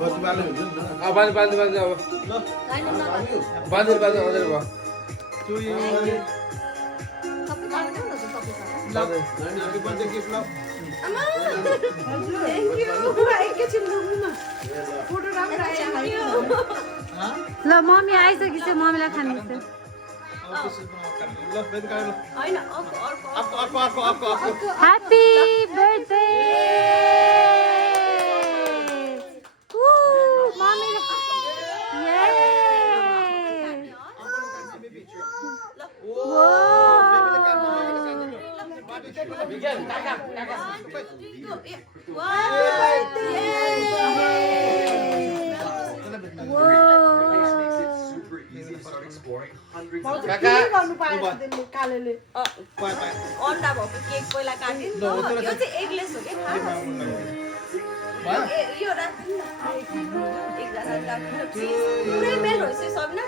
बत्ती हुन्छ नि त बाँध अब ल बाँधेर अझै भयो ह्यापी बर्थडे गिफ्ट ल ल मम्मी आइसकेछ मम्मीलाई खानु ल बेद काढ ल हैन अर्को ह्यापी बर्थडे मम्मी अन्डा भएको केक पहिला काट्यो नि त यो चाहिँ एगलेस हो के यो राख्नु एकजना काट्नु पुरै मेल होइसक्यो सब न